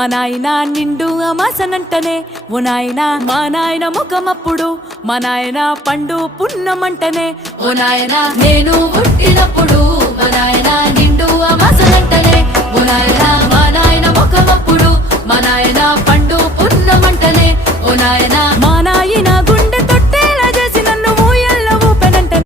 మా నాయన నిండు అమాసనంటనే ఓ నాయన మా నాయన ముఖమప్పుడు మా నాయన పండు పున్నమంటనే ఓ నాయన నేను పుట్టినప్పుడు మా నాయన నిండు అమాసనంటనే ఓ నాయన మా నాయన ముఖమప్పుడు మా నాయన పండు పున్నమంటనే ఓ నాయన మా నాయన గుండె